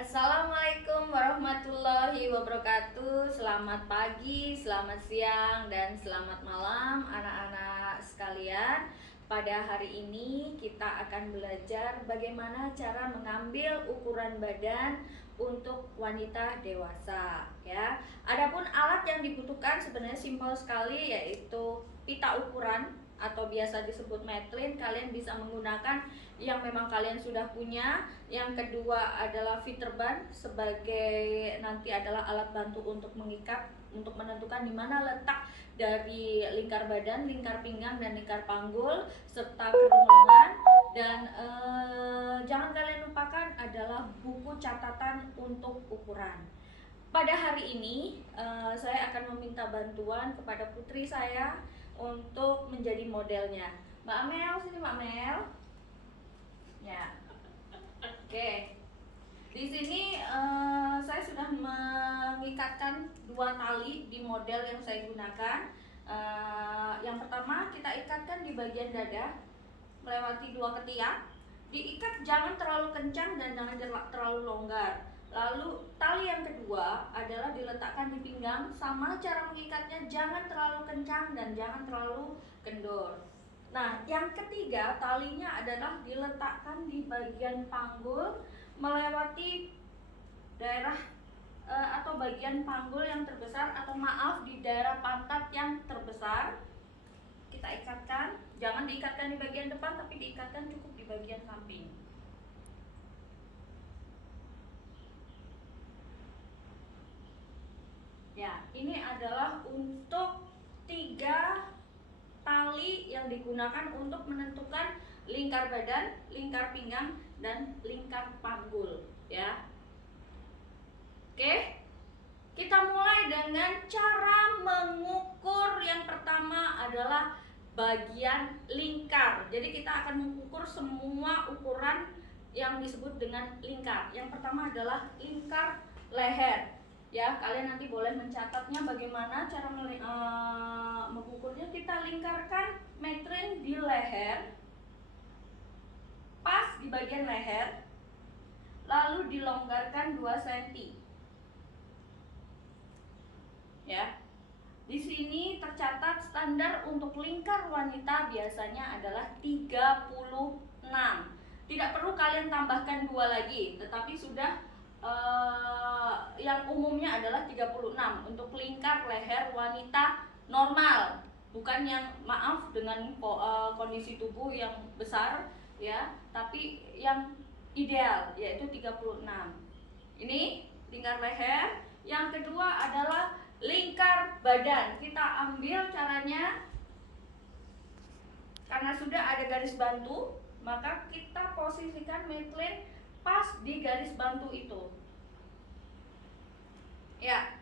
Assalamualaikum warahmatullahi wabarakatuh. Selamat pagi, selamat siang, dan selamat malam anak-anak sekalian. Pada hari ini kita akan belajar bagaimana cara mengambil ukuran badan untuk wanita dewasa ya. Adapun alat yang dibutuhkan sebenarnya simpel sekali, yaitu pita ukuran atau biasa disebut metlin. Kalian bisa menggunakan yang memang kalian sudah punya. Yang kedua adalah Viterban sebagai nanti adalah alat bantu untuk mengikat, untuk menentukan di mana letak dari lingkar badan, lingkar pinggang, dan lingkar panggul serta kerung lengan. Dan jangan kalian lupakan adalah buku catatan untuk ukuran. Pada hari ini saya akan meminta bantuan kepada putri saya untuk menjadi modelnya. Mbak Amel, sini Mbak Amel. Ya. Oke. Di sini saya sudah mengikatkan 2 tali di model yang saya gunakan. Yang pertama kita ikatkan di bagian dada melewati 2 ketiak. Diikat jangan terlalu kencang dan jangan terlalu longgar. Lalu tali yang kedua adalah diletakkan di pinggang. Sama cara mengikatnya, jangan terlalu kencang dan jangan terlalu kendor. Nah, yang ketiga talinya adalah diletakkan di bagian panggul melewati daerah atau bagian panggul yang terbesar, atau maaf, di daerah pantat yang terbesar. Kita ikatkan, jangan diikatkan di bagian depan tapi diikatkan cukup di bagian samping. Ya, ini adalah untuk 3 tali yang digunakan untuk menentukan lingkar badan, lingkar pinggang, dan lingkar panggul ya. Oke, kita mulai dengan cara mengukur. Yang pertama adalah bagian lingkar. Jadi kita akan mengukur semua ukuran yang disebut dengan lingkar. Yang pertama adalah lingkar leher ya. Kalian nanti boleh mencatatnya bagaimana cara mengukurnya. Kita lingkarkan metlin di leher, pas di bagian leher, lalu dilonggarkan 2 cm ya. Di sini tercatat standar untuk lingkar wanita biasanya adalah 36. Tidak perlu kalian tambahkan 2 lagi, tetapi sudah yang umumnya adalah 36 untuk lingkar leher wanita normal, bukan yang maaf dengan kondisi tubuh yang besar ya, tapi yang ideal yaitu 36. Ini lingkar leher. Yang kedua adalah lingkar badan. Kita ambil caranya, karena sudah ada garis bantu, maka kita posisikan metlin pas di garis bantu itu ya.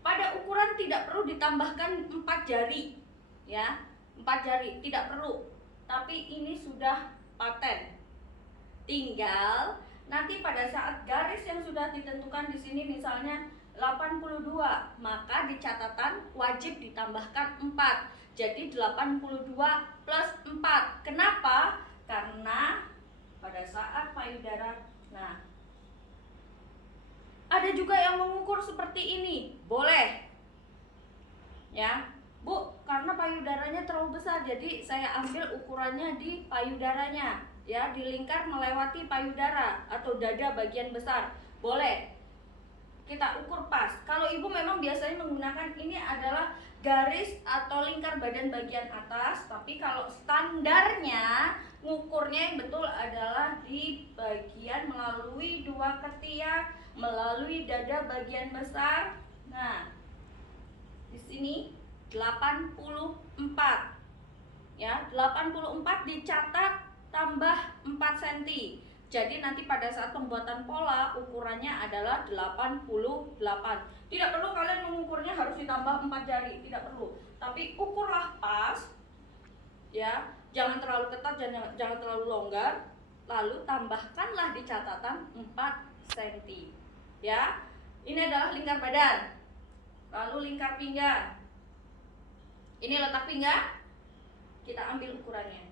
Pada ukuran tidak perlu ditambahkan 4 jari ya, 4 jari tidak perlu, tapi ini sudah paten. Tinggal nanti pada saat garis yang sudah ditentukan di sini misalnya 82, maka di catatan wajib ditambahkan 4. Jadi 82 plus 4. Kenapa? Karena pada saat payudara, nah, ada juga yang mengukur seperti ini, boleh ya. Bu, karena payudaranya terlalu besar, jadi saya ambil ukurannya di payudaranya ya, di lingkar melewati payudara atau dada bagian besar, boleh kita ukur pas. Kalau ibu memang biasanya menggunakan ini adalah garis atau lingkar badan bagian atas, tapi kalau standarnya ngukurnya yang betul adalah di bagian melalui 2 ketiak, melalui dada bagian besar. Nah, di sini 84 ya, 84 dicatat tambah 4 cm. Jadi nanti pada saat pembuatan pola ukurannya adalah 88. Tidak perlu kalian mengukurnya harus ditambah 4 jari, tidak perlu. Tapi ukurlah pas ya, jangan terlalu ketat, jangan terlalu longgar. Lalu tambahkanlah di catatan 4 cm ya. Ini adalah lingkar badan. Lalu lingkar pinggang. Ini letak pinggang. Kita ambil ukurannya.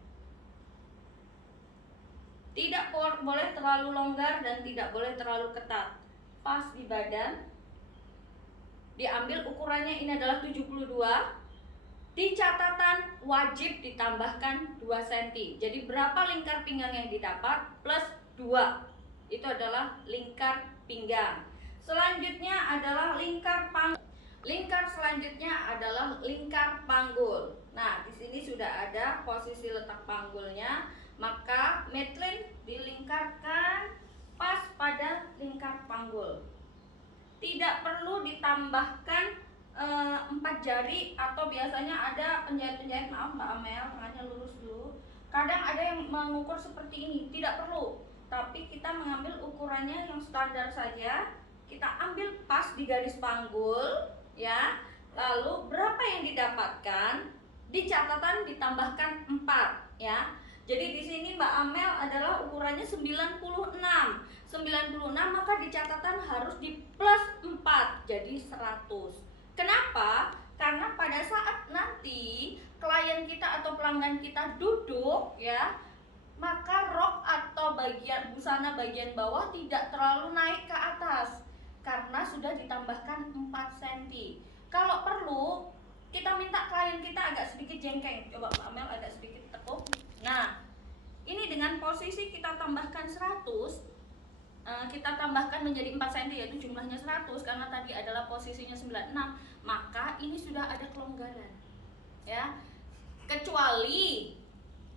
Tidak boleh terlalu longgar dan tidak boleh terlalu ketat. Pas di badan. Diambil ukurannya ini adalah 72. Di catatan wajib ditambahkan 2 cm. Jadi berapa lingkar pinggang yang didapat plus 2. Itu adalah lingkar pinggang. Selanjutnya adalah lingkar panggul. Lingkar selanjutnya adalah lingkar panggul. Nah, di sini sudah ada posisi letak panggulnya, maka medlin dilingkarkan pas pada lingkar panggul. Tidak perlu ditambahkan 4 jari atau biasanya ada penjahit-penjahit, maaf Mbak Amel, tangannya lurus dulu. Kadang ada yang mengukur seperti ini, tidak perlu. Tapi kita mengambil ukurannya yang standar saja. Kita ambil pas di garis panggul, ya. Lalu berapa yang didapatkan? Di catatan ditambahkan 4, ya. Jadi di sini Mbak Amel adalah ukurannya 96. 96 maka di catatan harus di plus 4 jadi 100. Kenapa? Karena pada saat nanti klien kita atau pelanggan kita duduk, ya, maka rok atau bagian busana bagian bawah tidak terlalu naik ke atas karena sudah ditambahkan 4 cm. Kalau perlu kita minta klien kita agak sedikit jengkeng. Coba Mbak Amel agak sedikit tekuk. Nah, ini dengan posisi kita tambahkan 100, kita tambahkan menjadi 4 cm, yaitu jumlahnya 100 karena tadi adalah posisinya 96, maka ini sudah ada kelonggaran, ya. Kecuali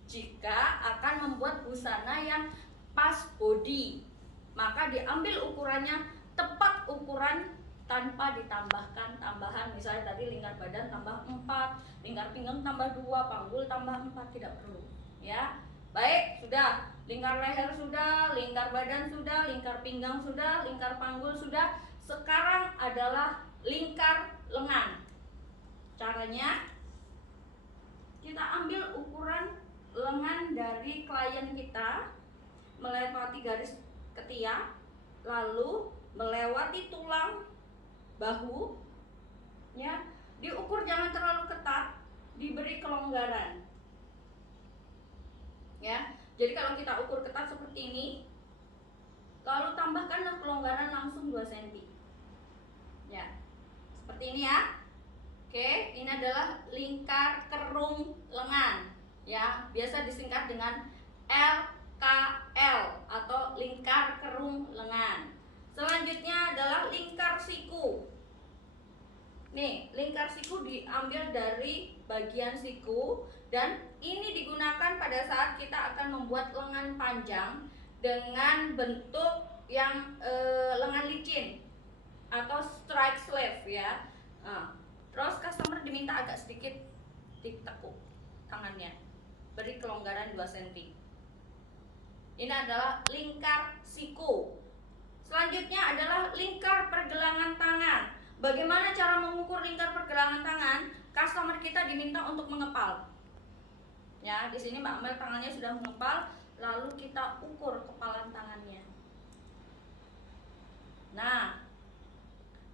jika akan membuat busana yang pas body, maka diambil ukurannya tepat ukuran tanpa ditambahkan tambahan. Misalnya tadi lingkar badan tambah 4, lingkar pinggang tambah 2, panggul tambah 4, tidak perlu, ya. Baik, sudah. Lingkar leher sudah, lingkar badan sudah, lingkar pinggang sudah, lingkar panggul sudah. Sekarang adalah lingkar lengan. Caranya, kita ambil ukuran lengan dari klien kita, melewati garis ketiak, lalu melewati tulang bahu, ya. Diukur jangan terlalu ketat, diberi kelonggaran, ya. Jadi kalau kita ukur ketat seperti ini, lalu tambahkanlah kelonggaran langsung 2 cm, ya, seperti ini, ya. Oke, ini adalah lingkar kerung lengan, ya, biasa disingkat dengan LKL atau lingkar kerung lengan. Selanjutnya adalah lingkar siku. Nih, lingkar siku diambil dari bagian siku dan ini digunakan pada saat kita akan membuat lengan panjang dengan bentuk yang lengan licin atau strike sleeve, ya. Terus customer diminta agak sedikit ditekuk tangannya, beri kelonggaran 2 cm. Ini adalah lingkar siku. Selanjutnya adalah lingkar pergelangan tangan. Bagaimana cara mengukur lingkar pergelangan tangan? Customer kita diminta untuk mengepal. Ya, di sini Mbak Amel tangannya sudah mengepal, lalu kita ukur kepalan tangannya. Nah,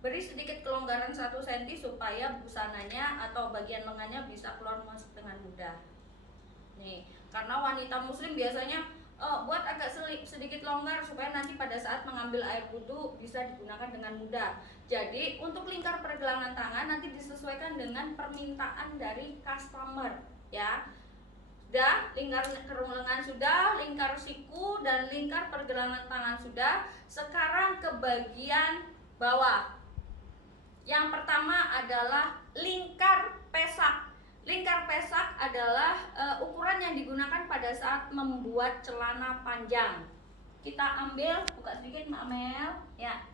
beri sedikit kelonggaran 1 cm supaya busananya atau bagian lengannya bisa keluar masuk dengan mudah. Nih, karena wanita muslim biasanya buat agak sedikit longgar supaya nanti pada saat mengambil air wudhu bisa digunakan dengan mudah. Jadi untuk lingkar pergelangan tangan nanti disesuaikan dengan permintaan dari customer, ya. Sudah, lingkar kerung lengan sudah, lingkar siku dan lingkar pergelangan tangan sudah. Sekarang ke bagian bawah. Yang pertama adalah lingkar pesak. Lingkar pesak adalah ukuran yang digunakan pada saat membuat celana panjang. Kita ambil, buka sedikit Mbak Mel, ya.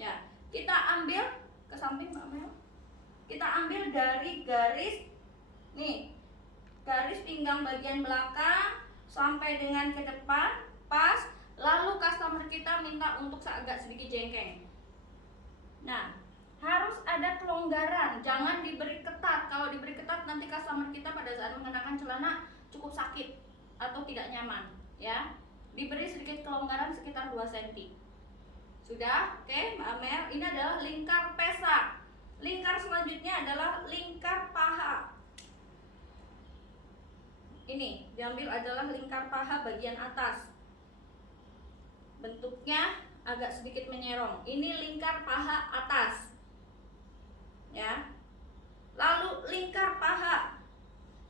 Ya, kita ambil ke samping Mbak Mel. Kita ambil dari garis, nih, garis pinggang bagian belakang sampai dengan ke depan, pas. Lalu customer kita minta untuk agak sedikit jengkeng. Nah, harus ada kelonggaran, jangan diberi ketat. Kalau diberi ketat nanti customer kita pada saat mengenakan celana cukup sakit atau tidak nyaman, ya. Diberi sedikit kelonggaran sekitar 2 cm. Sudah? Oke, Mbak Amel, ini adalah lingkar pesak. Lingkar selanjutnya adalah lingkar paha. ini diambil adalah lingkar paha bagian atas. Bentuknya agak sedikit menyerong. Ini lingkar paha atas. Ya. Lalu lingkar paha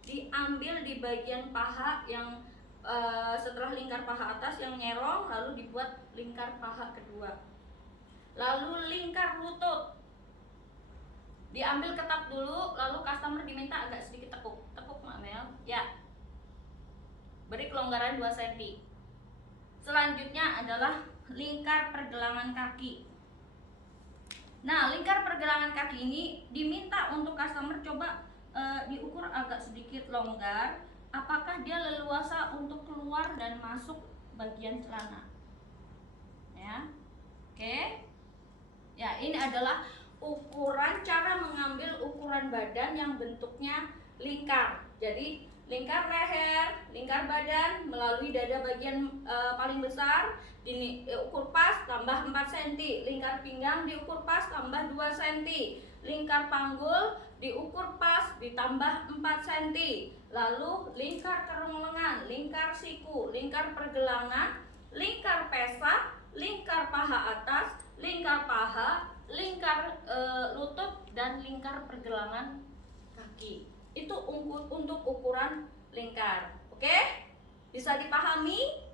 diambil di bagian paha yang setelah lingkar paha atas yang nyerong, lalu dibuat lingkar paha kedua. Lalu lingkar lutut diambil ketat dulu, lalu customer diminta agak sedikit tekuk Mbak Mel, ya. Beri kelonggaran 2 cm. Selanjutnya adalah lingkar pergelangan kaki. Nah, lingkar pergelangan kaki ini diminta untuk customer coba diukur agak sedikit longgar. Apakah dia leluasa untuk keluar dan masuk bagian celana? Ya, oke. Ya, ini adalah ukuran, cara mengambil ukuran badan yang bentuknya lingkar. Jadi lingkar leher, lingkar badan melalui dada bagian paling besar diukur pas tambah 4 cm, lingkar pinggang diukur pas tambah 2 cm, lingkar panggul diukur pas ditambah 4 cm, lalu lingkar kerung lengan, lingkar siku, lingkar pergelangan, lingkar pesak, lingkar paha atas, lingkar paha, lingkar lutut, dan lingkar pergelangan kaki. Itu untuk ukuran lingkar. Oke? Bisa dipahami?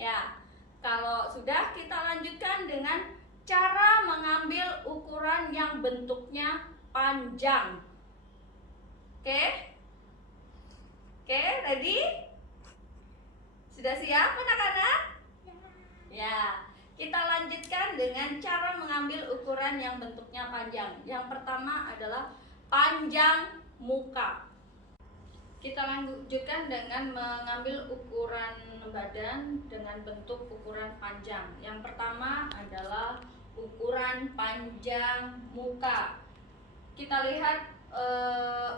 Ya. Kalau sudah, kita lanjutkan dengan cara mengambil ukuran yang bentuknya panjang. Oke? Oke, ready? Sudah siap anak-anak? Ya. Kita lanjutkan dengan cara mengambil ukuran yang bentuknya panjang. Yang pertama adalah panjang muka. Kita lanjutkan dengan mengambil ukuran badan dengan bentuk ukuran panjang. Yang pertama adalah ukuran panjang muka. Kita lihat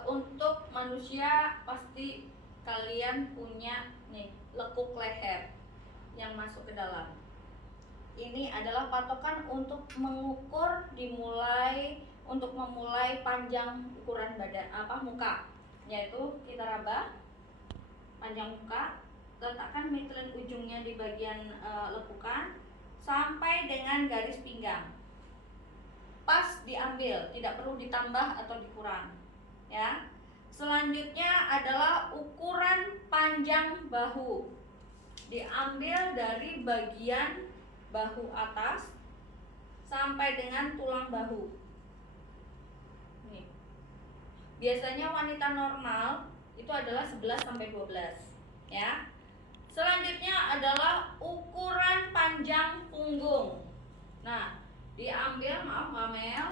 untuk manusia pasti kalian punya nih lekuk leher yang masuk ke dalam. Ini adalah patokan untuk mengukur memulai panjang ukuran badan muka, yaitu kita raba panjang muka, letakkan midline ujungnya di bagian lekukan sampai dengan garis pinggang. Pas diambil, tidak perlu ditambah atau dikurang, ya. Selanjutnya adalah ukuran panjang bahu. Diambil dari bagian bahu atas sampai dengan tulang bahu. Nih. Biasanya wanita normal itu adalah 11 sampai 12, ya. Selanjutnya adalah ukuran panjang punggung. Nah, diambil, maaf Mbak Mel,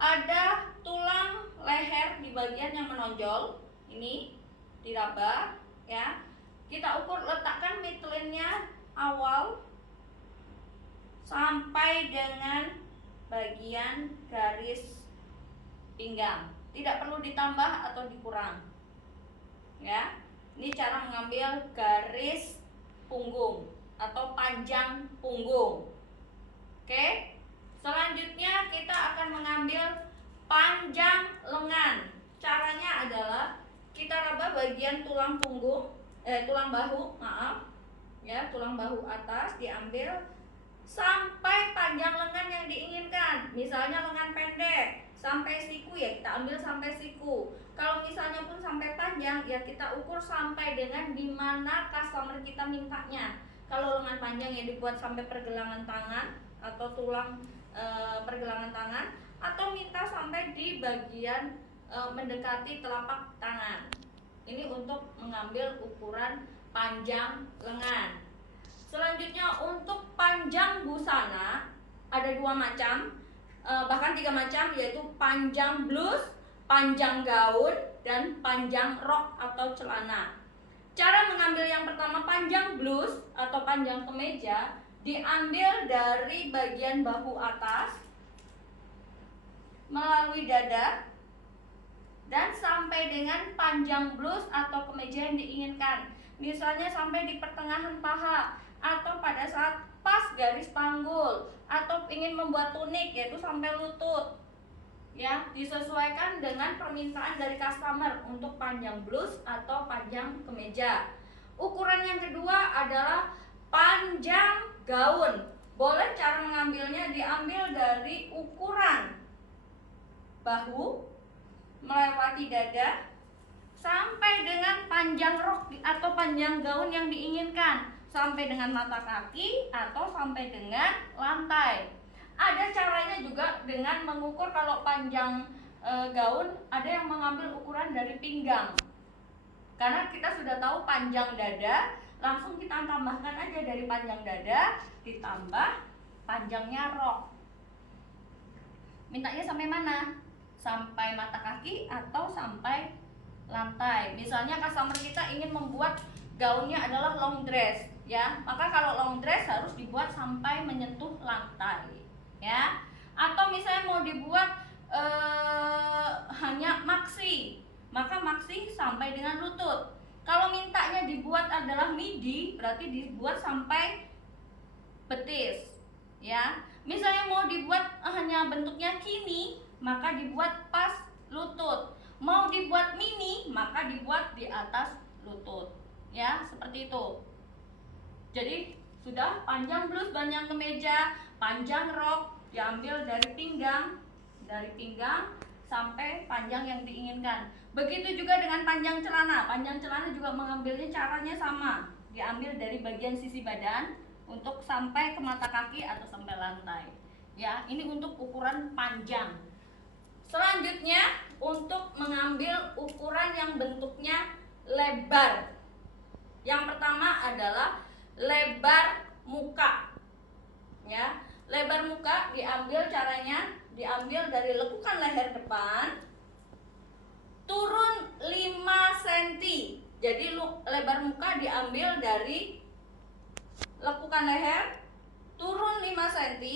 ada tulang leher di bagian yang menonjol. Ini diraba, ya. Kita ukur, letakkan midline-nya awal sampai dengan bagian garis pinggang. Tidak perlu ditambah atau dikurang, ya. Ini cara mengambil garis punggung atau panjang punggung. Oke. Selanjutnya kita akan mengambil panjang lengan. Caranya adalah kita raba bagian tulang bahu, ya, tulang bahu atas diambil sampai panjang lengan yang diinginkan. Misalnya lengan pendek sampai siku, ya kita ambil sampai siku. Kalau misalnya pun sampai panjang, ya kita ukur sampai dengan di mana customer kita mintanya. Kalau lengan panjang ya dibuat sampai pergelangan tangan atau tulang pergelangan tangan, atau minta sampai di bagian mendekati telapak tangan. Ini untuk mengambil ukuran panjang lengan. Selanjutnya untuk panjang busana ada 2 macam, bahkan 3 macam, yaitu panjang blus, panjang gaun, dan panjang rok atau celana. Cara mengambil yang pertama panjang blus atau panjang kemeja, diambil dari bagian bahu atas melalui dada dan sampai dengan panjang blus atau kemeja yang diinginkan. Misalnya sampai di pertengahan paha, atau pada saat pas garis panggul, atau ingin membuat tunik yaitu sampai lutut. ya, disesuaikan dengan permintaan dari customer untuk panjang blus atau panjang kemeja. Ukuran yang kedua adalah panjang gaun. Boleh cara mengambilnya diambil dari ukuran bahu melewati dada sampai dengan panjang rok atau panjang gaun yang diinginkan, sampai dengan mata kaki atau sampai dengan lantai. Ada caranya juga dengan mengukur. Kalau panjang gaun, ada yang mengambil ukuran dari pinggang. Karena kita sudah tahu panjang dada, langsung kita tambahkan aja dari panjang dada ditambah panjangnya rok. Mintanya sampai mana? Sampai mata kaki atau sampai lantai. Misalnya customer kita ingin membuat gaunnya adalah long dress, ya, maka kalau long dress harus dibuat sampai menyentuh lantai, ya. Atau misalnya mau dibuat hanya maxi, maka maxi sampai dengan lutut. Kalau mintanya dibuat adalah midi, berarti dibuat sampai betis, ya. Misalnya mau dibuat hanya bentuknya kini, maka dibuat pas lutut. Mau dibuat mini, maka dibuat di atas lutut, ya, seperti itu. Jadi sudah panjang blus, panjang kemeja, panjang rok diambil dari pinggang sampai panjang yang diinginkan. Begitu juga dengan panjang celana. Panjang celana juga mengambilnya caranya sama, diambil dari bagian sisi badan untuk sampai ke mata kaki atau sampai lantai, ya. Ini untuk ukuran panjang. Selanjutnya, untuk mengambil ukuran yang bentuknya lebar. Yang pertama adalah lebar muka, ya. Lebar muka diambil caranya, diambil dari lekukan leher depan turun 5 cm. Jadi lebar muka diambil dari lekukan leher turun 5 cm.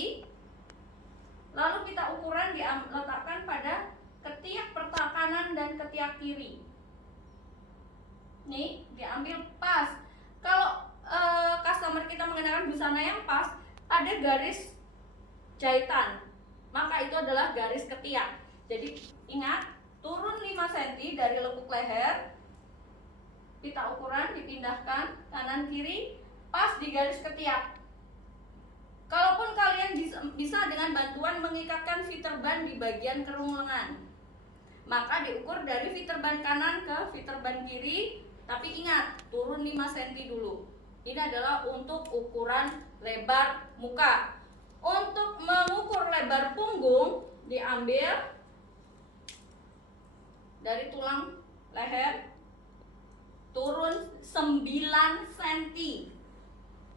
Lalu kita ukuran letakkan pada ketiak kanan dan ketiak kiri. Nih, diambil pas. Kalau customer kita mengenakan busana yang pas, ada garis jahitan, maka itu adalah garis ketiak. Jadi ingat, turun 5 cm dari lekuk leher, kita ukuran, dipindahkan kanan kiri, pas di garis ketiak. Kalaupun kalian bisa dengan bantuan mengikatkan fiter ban di bagian kerung lengan, maka diukur dari fiter ban kanan ke fiter ban kiri. Tapi ingat, turun 5 cm dulu. Ini adalah untuk ukuran lebar muka. Untuk mengukur lebar punggung, diambil dari tulang leher turun 9 cm.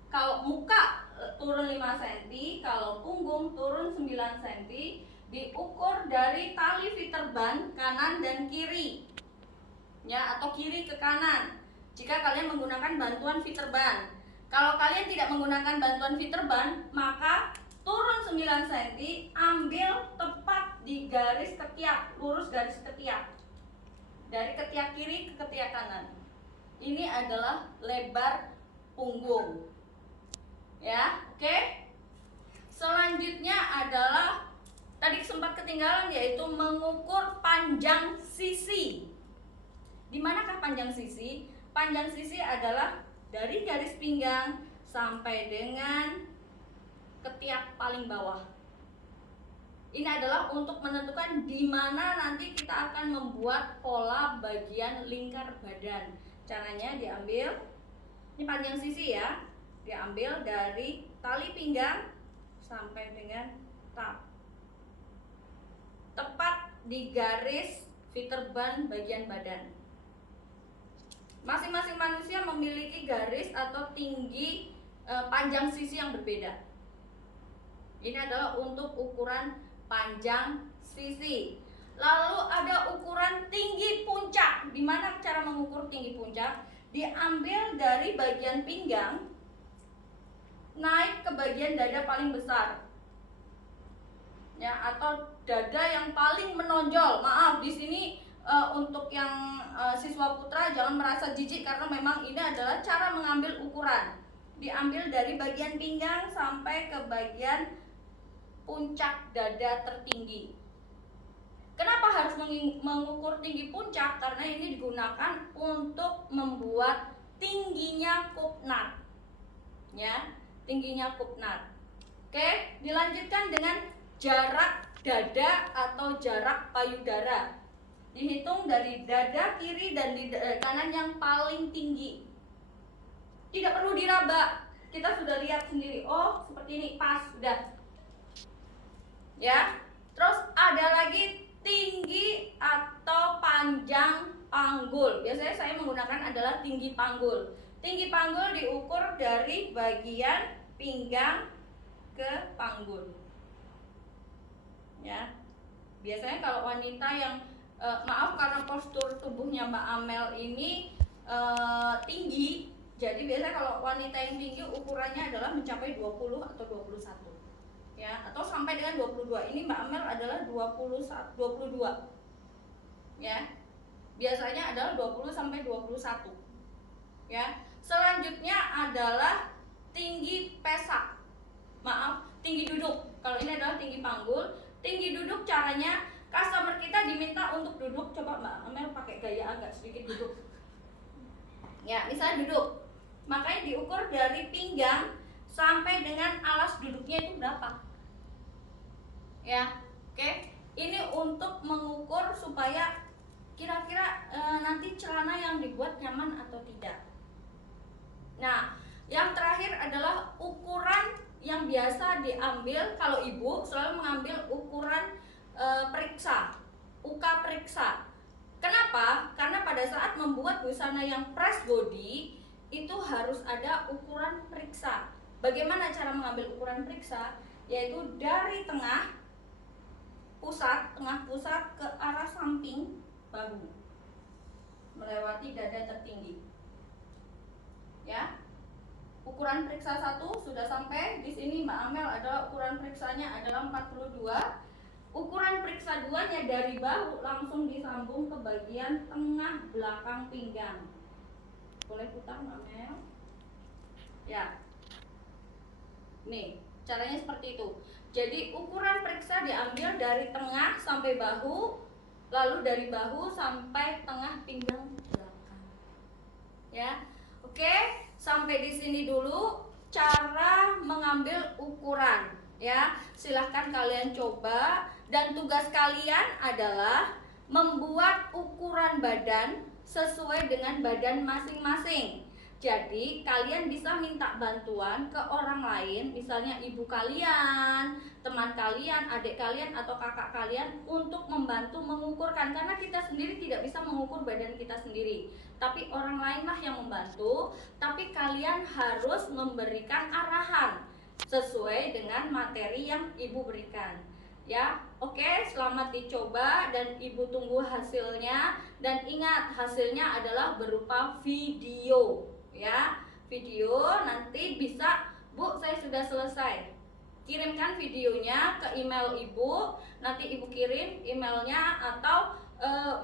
Kalau muka turun 5 cm, kalau punggung turun 9 cm, diukur dari tali fiter ban kanan dan kiri, ya, atau kiri ke kanan jika kalian menggunakan bantuan fiter ban. Kalau kalian tidak menggunakan bantuan fiter ban, maka turun 9 cm, ambil tepat di garis ketiak, lurus garis ketiak, dari ketiak kiri ke ketiak kanan. Ini adalah lebar punggung, ya. Oke. Selanjutnya adalah tadi sempat ketinggalan, yaitu mengukur panjang sisi. Di manakah panjang sisi? Panjang sisi adalah dari garis pinggang sampai dengan ketiak paling bawah. Ini adalah untuk menentukan di mana nanti kita akan membuat pola bagian lingkar badan. Caranya diambil, ini panjang sisi ya, diambil dari tali pinggang sampai dengan tepat di garis fiter ban bagian badan. Masing-masing manusia memiliki garis atau tinggi panjang sisi yang berbeda. Ini adalah untuk ukuran panjang sisi. Lalu ada ukuran tinggi puncak. Di mana cara mengukur tinggi puncak? Diambil dari bagian pinggang naik ke bagian dada paling besar, ya, atau dada yang paling menonjol. Maaf, di sini untuk yang siswa putra jangan merasa jijik karena memang ini adalah cara mengambil ukuran. Diambil dari bagian pinggang sampai ke bagian puncak dada tertinggi. Kenapa harus mengukur tinggi puncak? Karena ini digunakan untuk membuat tingginya kupnat, ya, tingginya kupnat. Oke, dilanjutkan dengan jarak dada atau jarak payudara. Dihitung dari dada kiri dan kanan yang paling tinggi. Tidak perlu diraba, kita sudah lihat sendiri. Oh, seperti ini, pas, sudah. Ya, terus ada lagi tinggi atau panjang panggul. Biasanya saya menggunakan adalah tinggi panggul. Tinggi panggul diukur dari bagian pinggang ke panggul. Ya, biasanya kalau wanita yang maaf karena postur tubuhnya Mbak Amel ini tinggi, jadi biasanya kalau wanita yang tinggi ukurannya adalah mencapai 20 atau 21. Ya, atau sampai dengan 22. Ini Mbak Amel adalah 22. Ya. Biasanya adalah 20 sampai 21. Ya. Selanjutnya adalah tinggi pesak. Maaf, tinggi duduk. Kalau ini adalah tinggi panggul. Tinggi duduk caranya customer kita diminta untuk duduk. Coba Mbak Amel pakai gaya agak sedikit duduk. Ya, misalnya duduk. Makanya diukur dari pinggang sampai dengan alas duduknya itu berapa. Ya, oke. Ini untuk mengukur supaya kira-kira nanti celana yang dibuat nyaman atau tidak. Nah, yang terakhir adalah ukuran yang biasa diambil. Kalau ibu selalu mengambil ukuran periksa, UK periksa. Kenapa? Karena pada saat membuat busana yang press body itu harus ada ukuran periksa. Bagaimana cara mengambil ukuran periksa? Yaitu dari tengah pusat ke arah samping bahu, melewati dada tertinggi. Ya, ukuran periksa 1 sudah sampai. Di sini Mbak Amel adalah ukuran periksanya adalah 42. Ukuran periksa 2-nya dari bahu langsung disambung ke bagian tengah belakang pinggang. Boleh putar Mbak Amel? Ya. Nih, caranya seperti itu. Jadi ukuran periksa diambil dari tengah sampai bahu, lalu dari bahu sampai tengah pinggang belakang. Ya, oke. Sampai di sini dulu cara mengambil ukuran. Ya, silahkan kalian coba. Dan tugas kalian adalah membuat ukuran badan sesuai dengan badan masing-masing. Jadi kalian bisa minta bantuan ke orang lain, misalnya ibu kalian, teman kalian, adik kalian, atau kakak kalian untuk membantu mengukurkan. Karena kita sendiri tidak bisa mengukur badan kita sendiri, tapi orang lainlah yang membantu. Tapi kalian harus memberikan arahan sesuai dengan materi yang ibu berikan. Ya, oke, selamat dicoba dan ibu tunggu hasilnya. Dan ingat, hasilnya adalah berupa video. Ya, video nanti bisa, Bu, saya sudah selesai. Kirimkan videonya ke email ibu, nanti ibu kirim emailnya. Atau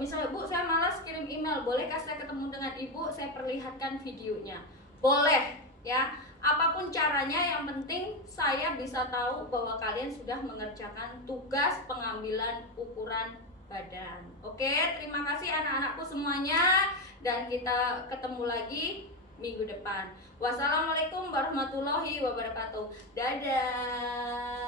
misalnya, Bu, saya malas kirim email, bolehkah saya ketemu dengan ibu, saya perlihatkan videonya? Boleh, ya. Apapun caranya, yang penting saya bisa tahu bahwa kalian sudah mengerjakan tugas pengambilan ukuran badan. Oke, terima kasih anak-anakku semuanya, dan kita ketemu lagi minggu depan. Wassalamualaikum warahmatullahi wabarakatuh. Dadah.